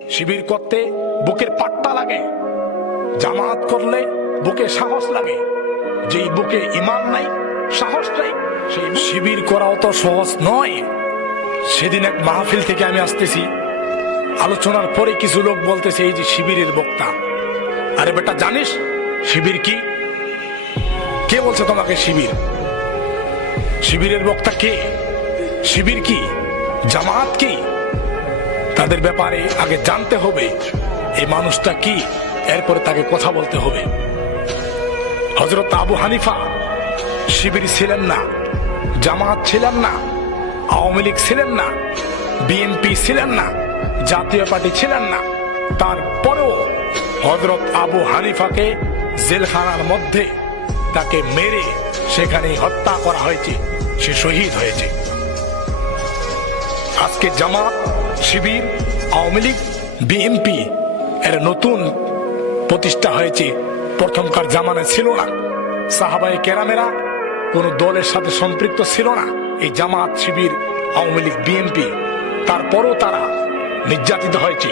শিবির করতে বুকের পাট্টা লাগে, জামাত করলে বুকে সাহস লাগে। যেই বুকে ঈমান নাই, সাহস নাই, সেই শিবির করাও তো সহজ নয়। সেদিন এক মাহফিল থেকে আমি আসতেছি, আলোচনার পরে কিছু লোক বলতেছে এই যে শিবিরের বক্তা। আরে বেটা, জানিস শিবির কি? কে বলছে তোমাকে শিবির? শিবিরের বক্তা কে? শিবির কি? জামাত কি? তাদের ব্যাপারে আগে জানতে হবে এই মানুষটা কি, এরপরে তাকে কথা বলতে হবে। হযরত আবু হানিফা শিবির ছিলেন না, জামাত ছিলেন না, আওয়ামী লীগ ছিলেন না, বিএনপি ছিলেন না, জাতীয় পার্টি ছিলেন না। তারপরেও হযরত আবু হানিফাকে জেলখানার মধ্যে তাকে মেরে সেখানে হত্যা করা হয়েছে, সে শহীদ হয়েছে। আজকে জামাত, শিবির, আওয়ামী লীগ, বিএনপি এর নতুন প্রতিষ্ঠা হয়েছে, প্রথমকার জামানায় ছিল না। সাহাবায়ে কেরামেরা কোন দলের সাথে সম্পৃক্ত ছিল না, এই জামাত, শিবির, আওয়ামী লীগ, বিএনপি। তারপরও তারা নির্যাতিত হয়েছে।